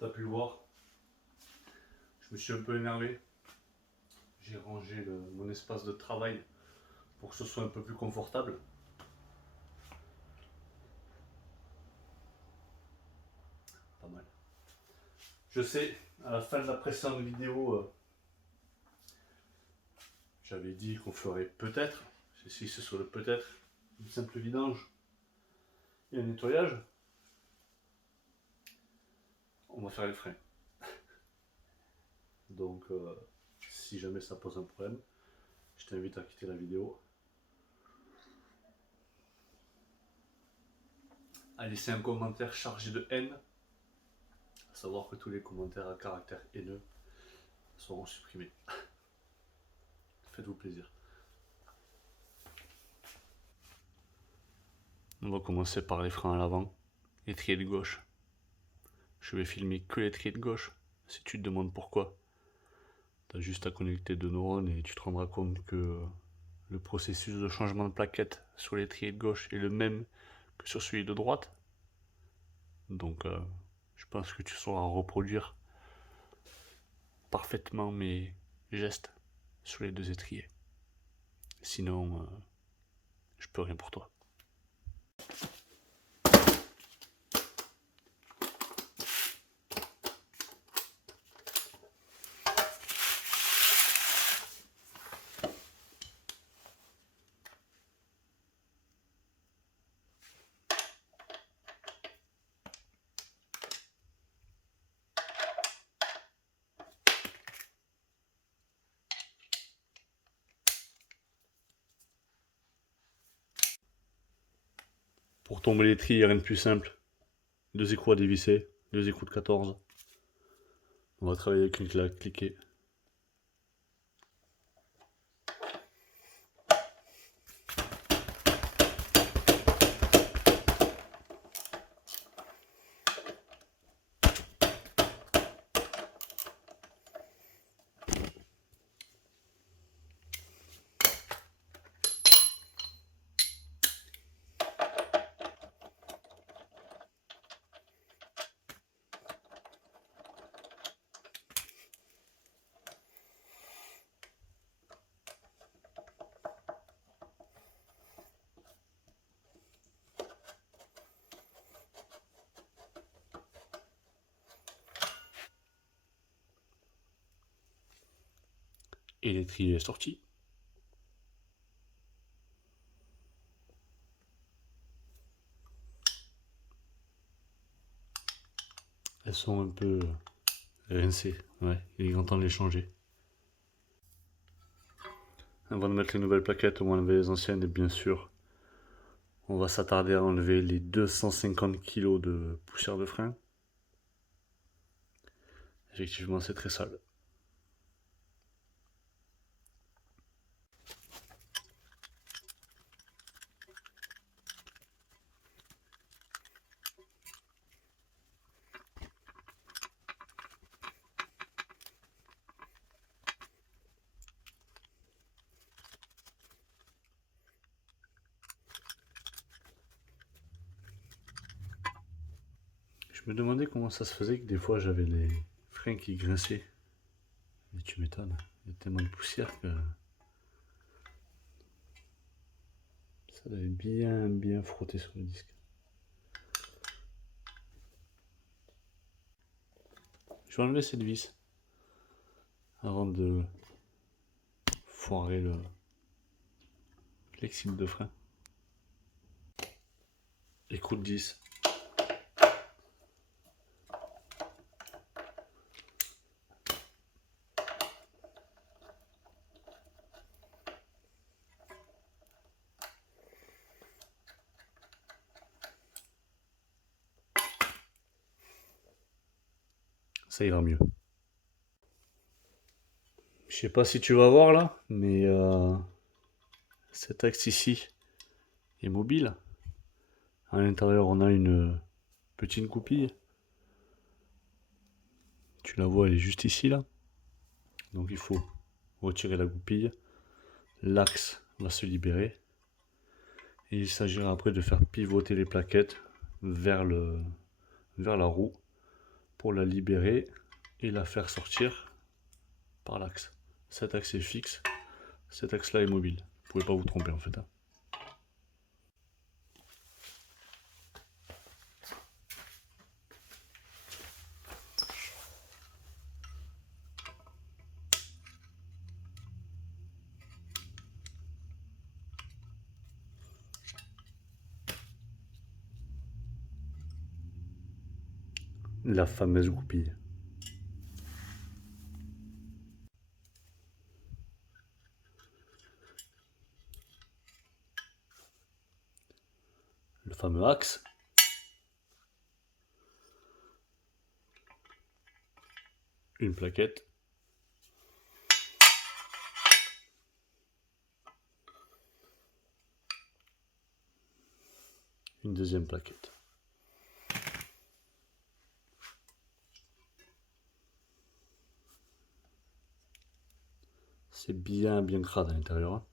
tu as pu le voir, je me suis un peu énervé. J'ai rangé mon espace de travail pour que ce soit un peu plus confortable. Pas mal. Je sais, à la fin de la précédente vidéo, j'avais dit qu'on ferait peut-être, si c'est sur le peut-être, une simple vidange et un nettoyage. On va faire les freins. Donc, si jamais ça pose un problème, je t'invite à quitter la vidéo, à laisser un commentaire chargé de haine, à savoir que tous les commentaires à caractère haineux seront supprimés. Faites-vous plaisir. On va commencer par les freins à l'avant, l'étrier de gauche. Je vais filmer que l'étrier de gauche. Si tu te demandes pourquoi, tu as juste à connecter deux neurones et tu te rendras compte que le processus de changement de plaquette sur l'étrier de gauche est le même que sur celui de droite. Donc je pense que tu sauras reproduire parfaitement mes gestes sur les deux étriers. Sinon, je peux rien pour toi. Pour tomber l'étrier, il n'y a rien de plus simple. Deux écrous à dévisser, deux écrous de 14. On va travailler avec une claque cliquée. Et l'étrier est sorti. Elles sont un peu rincées. Ouais, il est grand temps de les changer. Avant de mettre les nouvelles plaquettes, on va enlever les anciennes et bien sûr, on va s'attarder à enlever les 250 kg de poussière de frein. Effectivement, c'est très sale. Je me demandais comment ça se faisait que des fois j'avais les freins qui grinçaient. Mais tu m'étonnes, il y a tellement de poussière que ça devait bien frotter sur le disque. Je vais enlever cette vis avant de foirer le flexible de frein. Écrou de 10. Ça ira mieux. Je sais pas si tu vas voir là, mais cet axe ici est mobile. À l'intérieur, on a une petite goupille. Tu la vois, elle est juste ici là. Donc il faut retirer la goupille. L'axe va se libérer. Et il s'agira après de faire pivoter les plaquettes vers la roue pour la libérer et la faire sortir par l'axe. Cet axe est fixe, cet axe-là est mobile. Vous ne pouvez pas vous tromper en fait. Hein. La fameuse goupille. Le fameux axe. Une plaquette. Une deuxième plaquette. C'est bien crade à l'intérieur. Hein.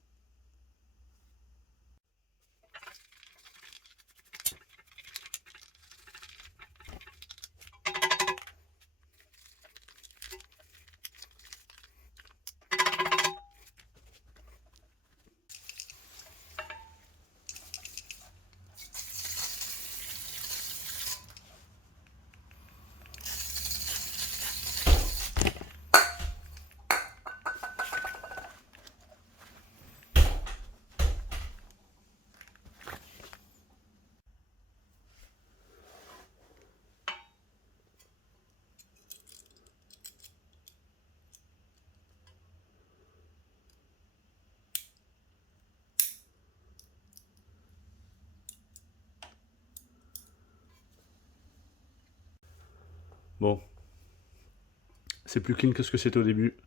Bon, c'est plus clean que ce que c'était au début.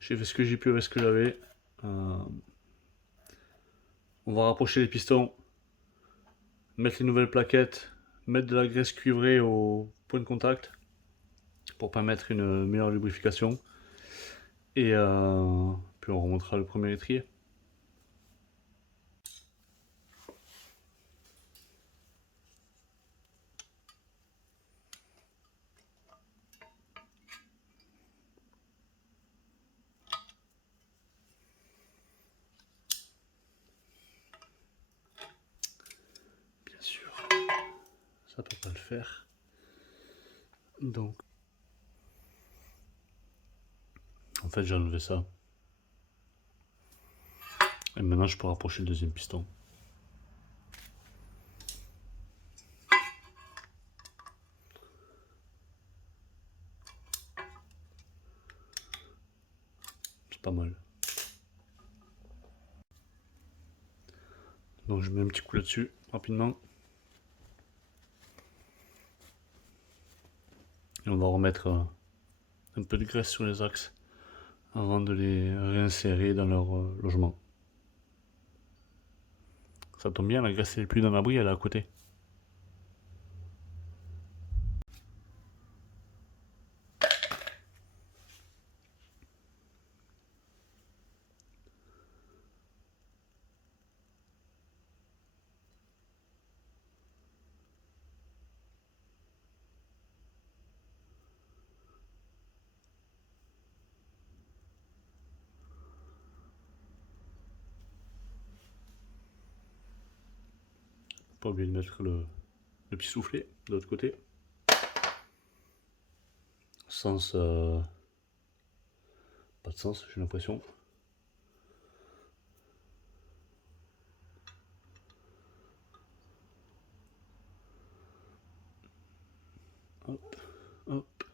J'ai fait ce que j'ai pu avec ce que j'avais. On va rapprocher les pistons, mettre les nouvelles plaquettes, mettre de la graisse cuivrée au point de contact pour permettre une meilleure lubrification. Et puis on remontera le premier étrier. Bien sûr, ça peut pas le faire. Donc, en fait, j'ai enlevé ça. Et maintenant, je peux rapprocher le deuxième piston. C'est pas mal. Donc, je mets un petit coup là-dessus, rapidement. Et on va remettre un peu de graisse sur les axes avant de les réinsérer dans leur logement. Ça tombe bien, la graisse elle est plus dans l'abri, elle est à côté. Pas oublier de mettre le petit soufflet de l'autre côté. Sens, pas de sens, j'ai l'impression. Hop, hop,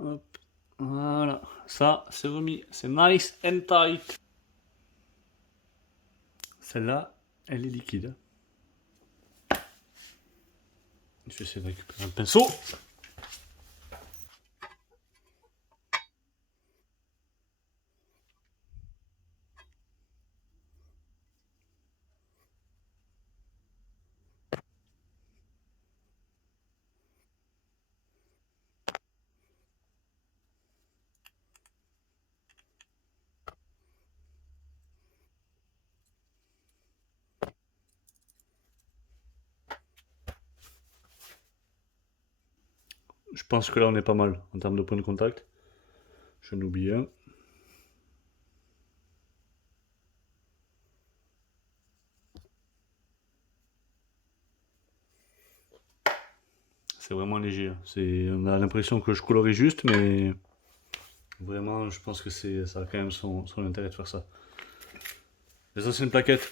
hop. Voilà, ça c'est remis, c'est nice and tight. Celle-là, elle est liquide. Je vais essayer de récupérer un pinceau. Je pense que là on est pas mal en termes de points de contact. Je n'oublie oublie un. C'est vraiment léger, hein. On a l'impression que je colorie juste, mais vraiment, je pense que ça a quand même son intérêt de faire ça. Les anciennes plaquettes.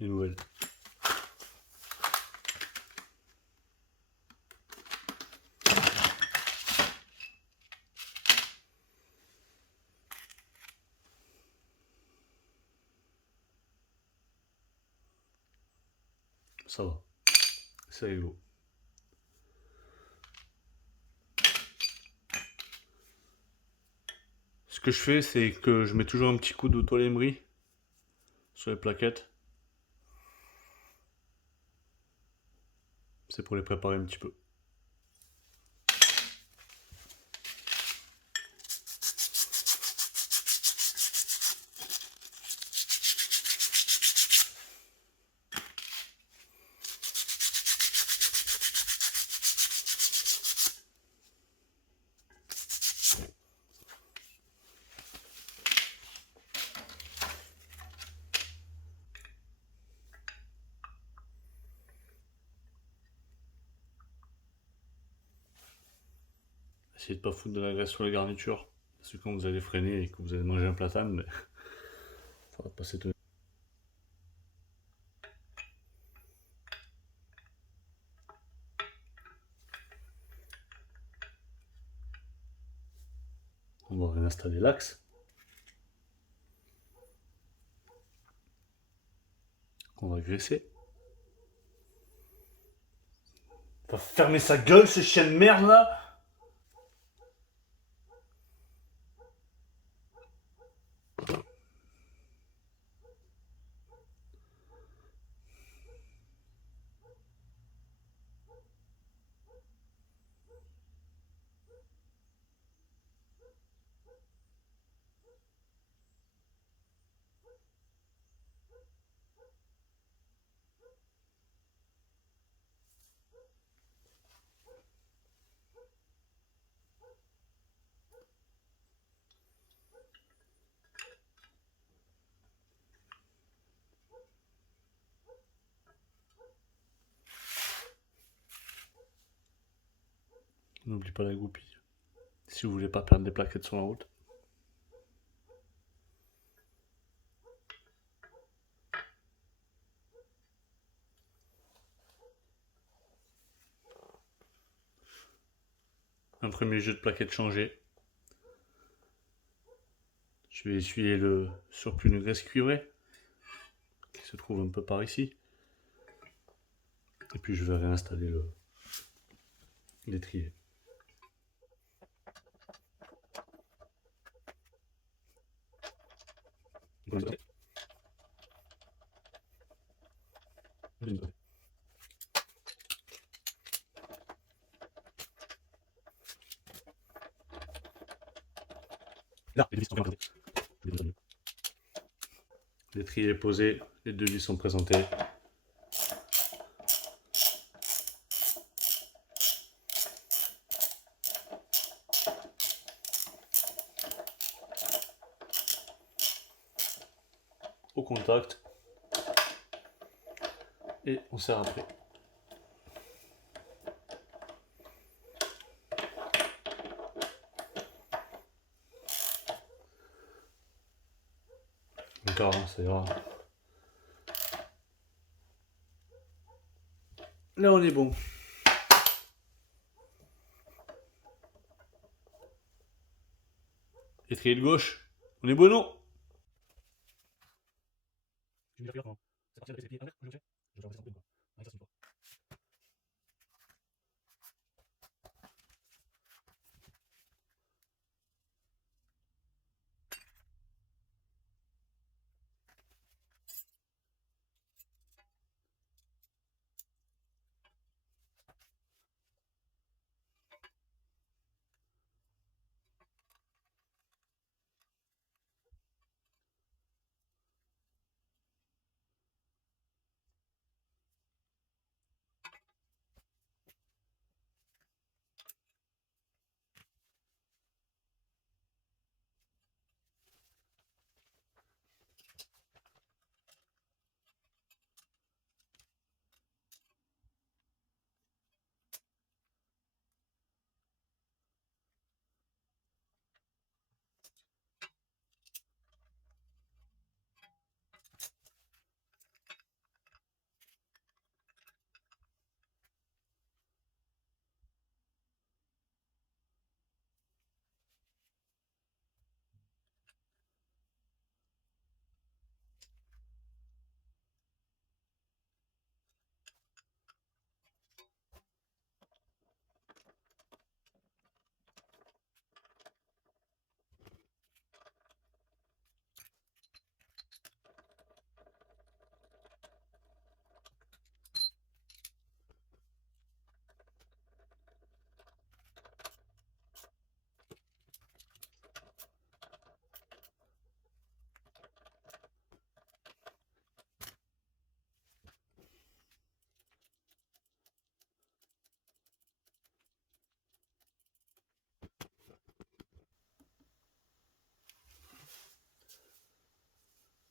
Les nouvelles. Ça va. C'est rigolo. Ce que je fais, c'est que je mets toujours un petit coup de toile emery sur les plaquettes. C'est pour les préparer un petit peu. Essayez de pas foutre de la graisse sur les garnitures. Parce que quand vous allez freiner et que vous allez manger un platane, mais ça va pas s'étonner. On va réinstaller l'axe. On va graisser. Va fermer sa gueule, ce chien de merde là! N'oublie pas la goupille. Si vous voulez pas perdre des plaquettes sur la route. Un premier jeu de plaquettes changé. Je vais essuyer le surplus de graisse cuivrée qui se trouve un peu par ici. Et puis je vais réinstaller l'étrier. Là, les devis sont présentés. L'étrier est posé, les devis sont présentés. Au contact. Et on serre après. Encore, hein, ça ira. Là, on est bon. Étrier de gauche. On est bon, non? Je vais faire comment? C'est parti avec ses pieds inverses, je le fais. Je vais faire descendre quoi. Avec ça, c'est une fois.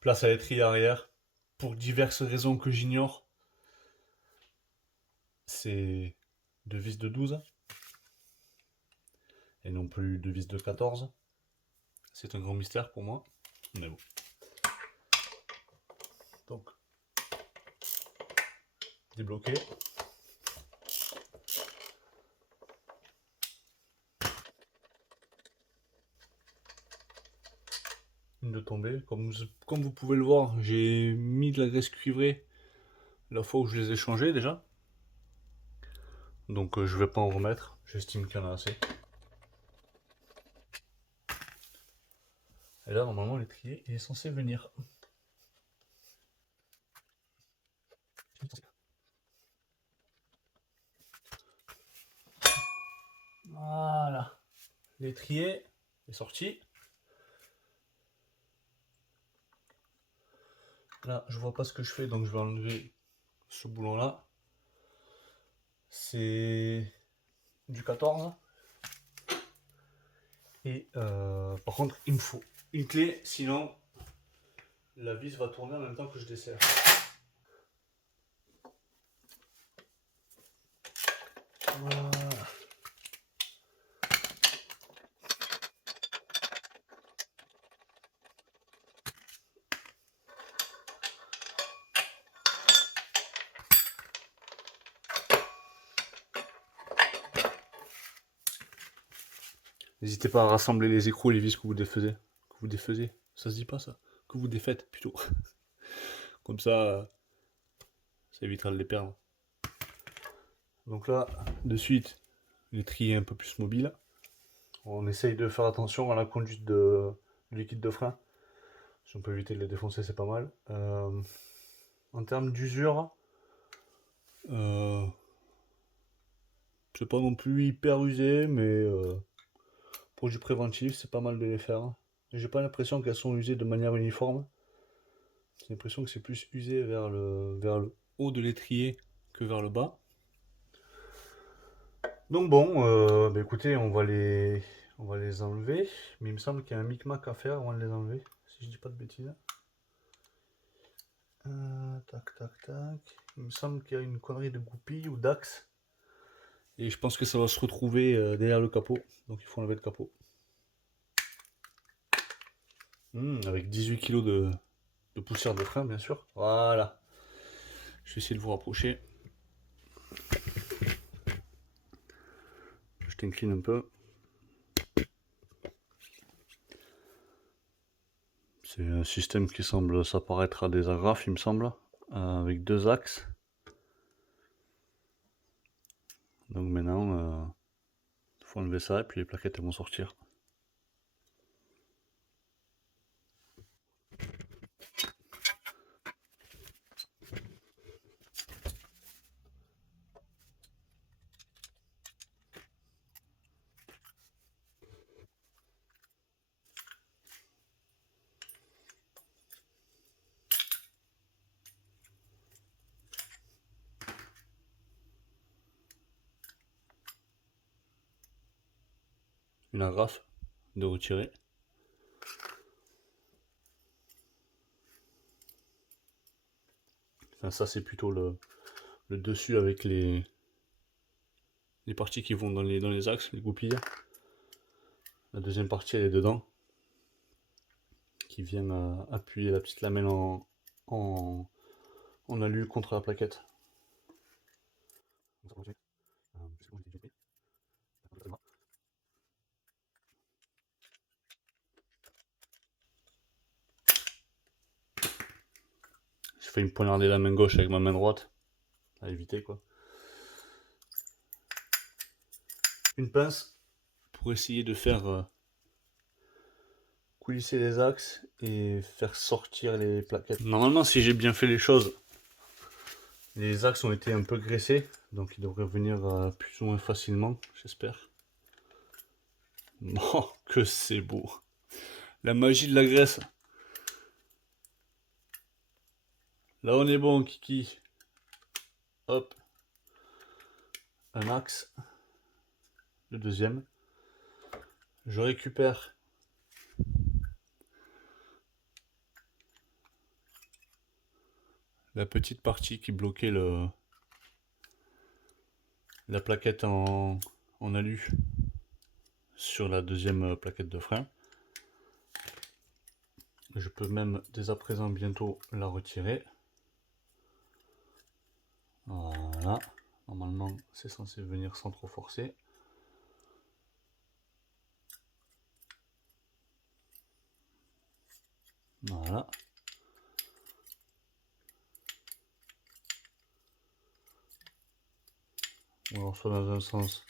place à l'étrier arrière. Pour diverses raisons que j'ignore, c'est deux vis de 12 et non plus deux vis de 14. C'est un grand mystère pour moi, mais bon. Donc, débloqué. Une de tombée. Comme vous pouvez le voir, j'ai mis de la graisse cuivrée la fois où je les ai changés déjà. Donc je vais pas en remettre, j'estime qu'il y en a assez. Et là normalement l'étrier est censé venir. Voilà. L'étrier est sorti. Là je vois pas ce que je fais donc je vais enlever ce boulon là. C'est du 14. Et par contre il me faut une clé, sinon la vis va tourner en même temps que je desserre. Voilà. N'hésitez pas à rassembler les écrous et les vis que vous défaisez. Ça se dit pas ça. Que vous défaites plutôt. Comme ça évitera de les perdre. Donc là, de suite, l'étrier est un peu plus mobile. On essaye de faire attention à la conduite de liquide de frein. Si on peut éviter de les défoncer, c'est pas mal. En termes d'usure, c'est pas non plus hyper usé, mais pour du préventif, c'est pas mal de les faire. J'ai pas l'impression qu'elles sont usées de manière uniforme. J'ai l'impression que c'est plus usé vers le haut de l'étrier que vers le bas. Donc bon, bah écoutez, on va les enlever. Mais il me semble qu'il y a un micmac à faire avant de les enlever, si je dis pas de bêtises. Tac, tac, tac. Il me semble qu'il y a une connerie de goupille ou d'axe. Et je pense que ça va se retrouver derrière le capot. Donc il faut enlever le capot. Avec 18 kg de poussière de frein, bien sûr. Voilà. Je vais essayer de vous rapprocher. Je t'incline un peu. C'est un système qui semble s'apparaître à des agrafes, il me semble, avec deux axes. Donc maintenant, il faut enlever ça et puis les plaquettes elles vont sortir. Une agrafe de retirer. Enfin, ça c'est plutôt le dessus avec les parties qui vont dans les axes, les goupilles. La deuxième partie elle est dedans, qui vient appuyer la petite lamelle en alu contre la plaquette. J'ai failli me poignarder la main gauche avec ma main droite. À éviter quoi. Une pince pour essayer de faire coulisser les axes et faire sortir les plaquettes. Normalement, si j'ai bien fait les choses, les axes ont été un peu graissés, donc ils devraient venir plus ou moins facilement, j'espère. Oh, que c'est beau. La magie de la graisse. Là, on est bon, Kiki. Hop. Un axe. Le deuxième. Je récupère la petite partie qui bloquait la plaquette en alu sur la deuxième plaquette de frein. Je peux même dès à présent bientôt la retirer. Voilà, normalement c'est censé venir sans trop forcer. Voilà. Ou alors soit dans un sens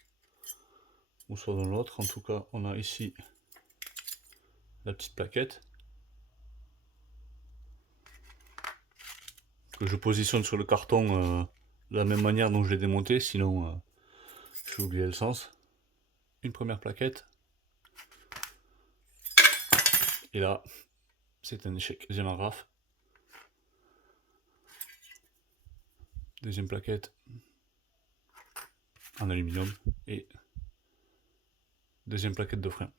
ou soit dans l'autre. En tout cas, on a ici la petite plaquette que je positionne sur le carton de la même manière dont je l'ai démonté, sinon j'ai oublié le sens. Une première plaquette. Et là, c'est un échec. Deuxième agrafe. Deuxième plaquette en aluminium. Et deuxième plaquette de frein.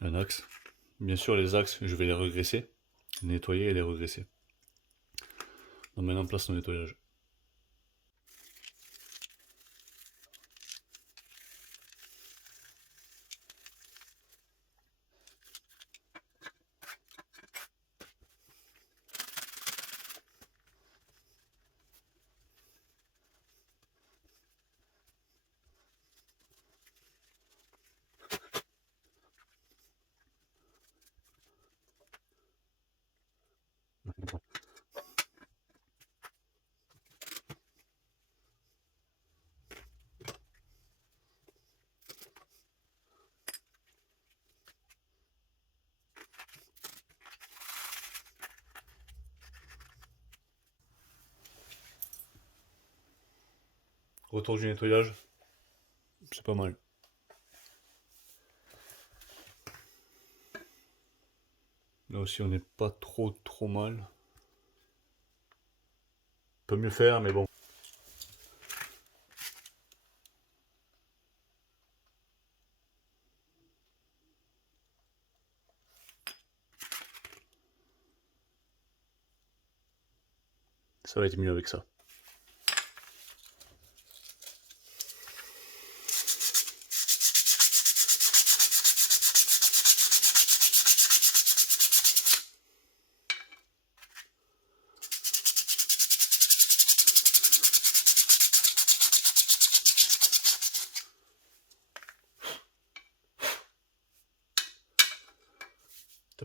Un axe. Bien sûr, les axes, je vais les regresser, les nettoyer et les regresser. On met en place le nettoyage. Retour du nettoyage, c'est pas mal. Là aussi on n'est pas trop mal. Peut mieux faire mais bon. Ça va être mieux avec ça.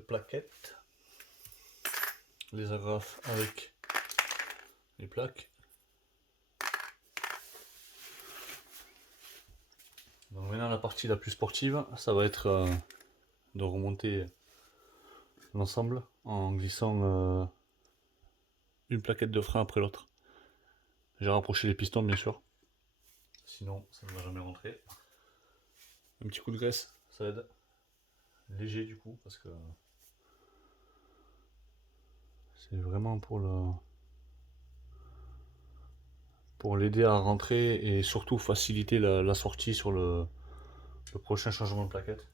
Plaquettes, les agrafes avec les plaques. Donc maintenant la partie la plus sportive, ça va être de remonter l'ensemble en glissant une plaquette de frein après l'autre. J'ai rapproché les pistons bien sûr, sinon ça ne va jamais rentrer. Un petit coup de graisse, ça aide. Léger du coup, parce que c'est vraiment pour l'aider à rentrer et surtout faciliter la sortie sur le prochain changement de plaquette.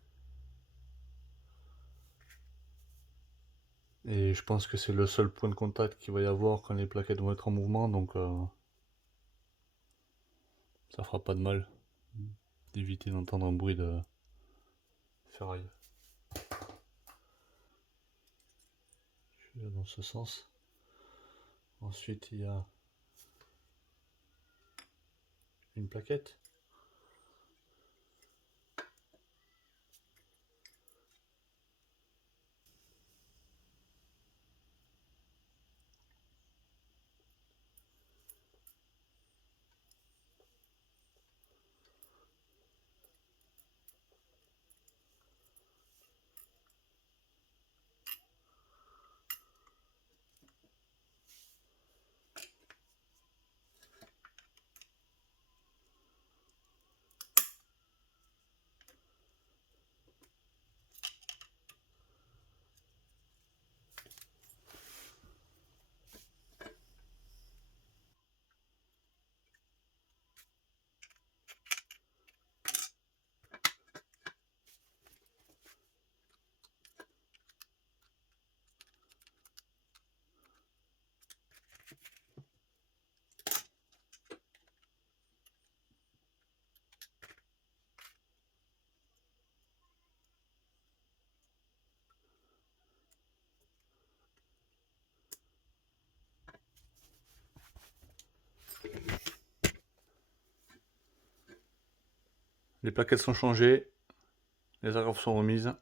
Et je pense que c'est le seul point de contact qu'il va y avoir quand les plaquettes vont être en mouvement, donc ça fera pas de mal d'éviter d'entendre un bruit de ferraille. Je vais dans ce sens. Ensuite il y a une plaquette. Les plaquettes sont changées, les agrafes sont remises.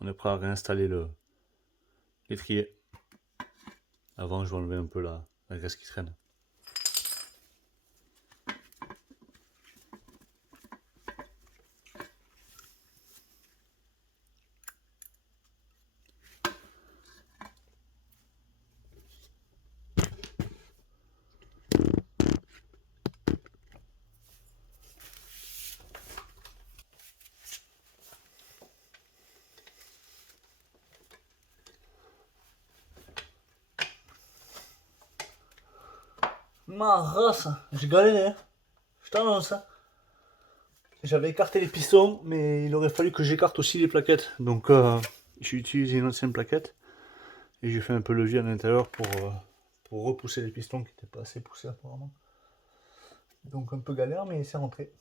On est prêt à réinstaller l'étrier. Avant, je vais enlever un peu la graisse qui traîne. Ma race, j'ai galéré, je t'annonce. J'avais écarté les pistons, mais il aurait fallu que j'écarte aussi les plaquettes. Donc j'ai utilisé une ancienne plaquette et j'ai fait un peu levier à l'intérieur pour repousser les pistons qui n'étaient pas assez poussés apparemment. Donc un peu galère, mais c'est rentré.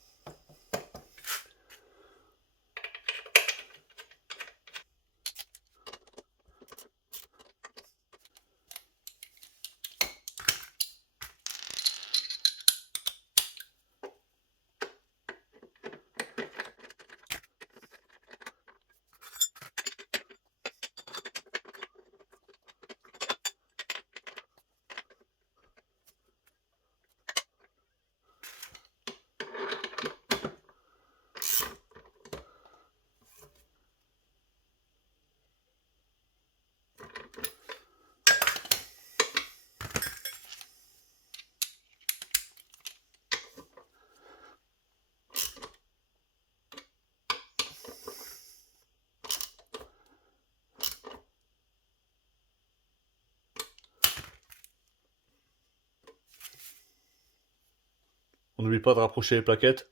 On n'oublie pas de rapprocher les plaquettes.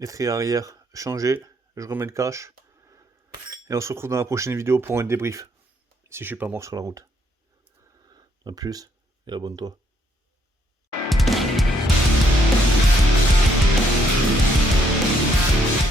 L'étrier arrière changé, je remets le cache. Et on se retrouve dans la prochaine vidéo pour un débrief. Si je suis pas mort sur la route. A plus et abonne-toi.